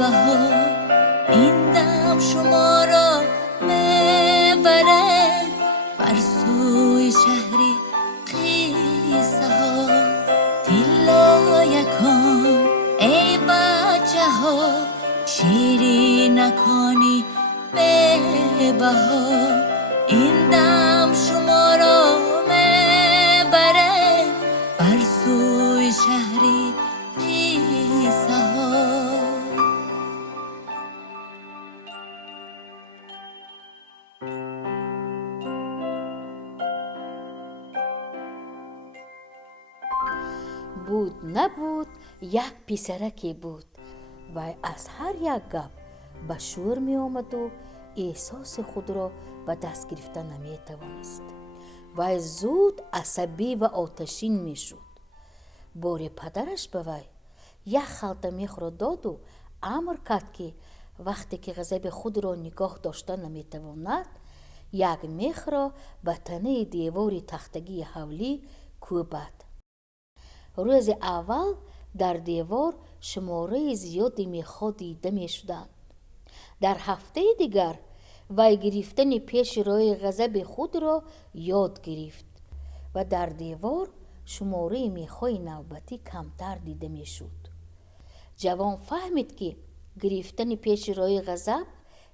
بهار این دم شما را میبره بر سوی شهری قیصه ها. تلا یکان ای بچه ها شیری نکنی به بهار این دم شما را میبره بر سوی شهری قیصه ها. بود نبود یک پسرکی بود و از هر یک گپ به شور می آمد و احساس خود را به دست گرفتن نمی توانست و زود عصبی و آتشین می شد. بار پدرش به وی یک خلطه میخ را داد و امر کرد که وقتی که غضب خود را نگاه داشتن نمی تواند یک میخ را به تنه دیوار تختگی حولی کوبد. روز اول در دیوار شماره زیادی میخ‌ها دیده می‌شدند. در هفته دیگر وی گرفتن پیش روی غضب خود را یاد گرفت و در دیوار شماره میخ‌های نوبتی کمتر دیده می‌شد. جوان فهمید که گرفتن پیش روی غضب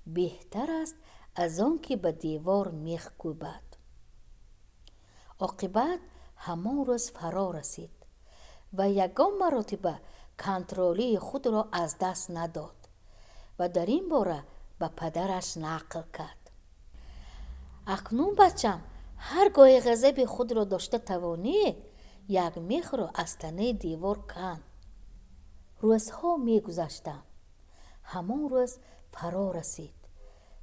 بهتر است از آن که به دیوار میخ کوبد. عاقبت همان روز فرا رسید و یگان مرتبه کنترلی خود را از دست نداد و در این باره به پدرش نقل کرد. اکنون بچم هرگاه غضب خود را داشته توانی یک میخ را از تنه دیوار کن. روزها می گذشتند. همان روز فرا رسید.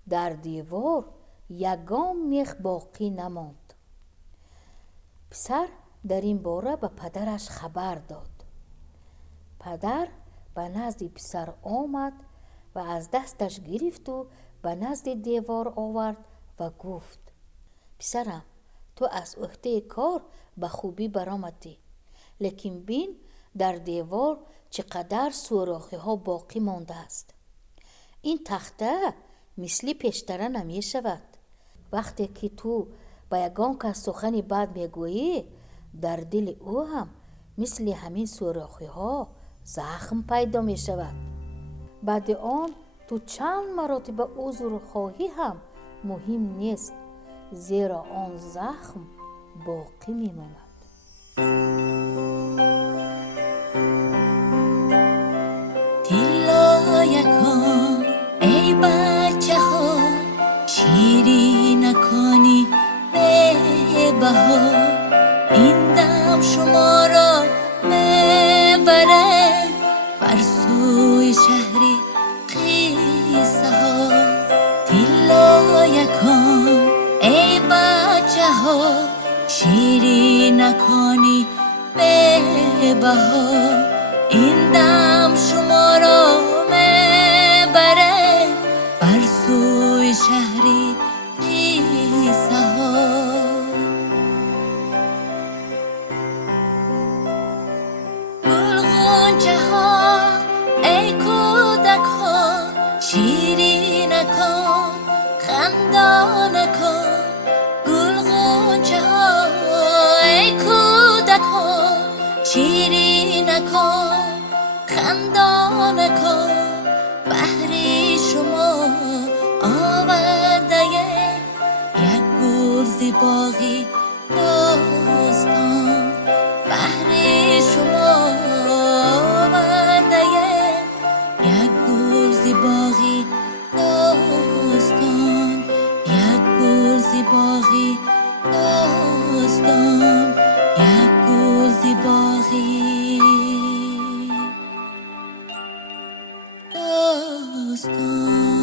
در دیوار یگان میخ باقی نماند. پسر در این باره به پدرش خبر داد. پدر به نزد پسر آمد و از دستش گرفت و به نزد دیوار آورد و گفت پسرم تو از عهده کار به خوبی برآمدی، لیکن بین در دیوار چقدر سوراخی ها باقی مانده است. این تخته مثل پیشتره نمی شود. وقتی که تو با یگان کس سخنی بد میگویی در دل او هم مثل همین سوراخی ها زخم پیدا می شود. بعد آن تو چند مراتب عذر خواهی هم مهم نیست، زیرا آن زخم باقی می ماند. تلا یکان ای بچه ها شیری نکنی به بهار این دم شما را میبره بر سوی شهری قیصه ها. تلا یکان ای بچه ها شیری نکنی به بهار این دم شما را میبره بر سوی شهری قیصه ها. گل غنچه ها ای کودک ها شیری نکن خندا نکن. گل غنچه ها ای کودک ها شیری نکن خندا نکن. بهر شما آورده یک گل زیبایی داستان. بهر شما آورده یک گل زیبایی داستان. یک گل زیبایی داستان. یک گل زیبایی داستان.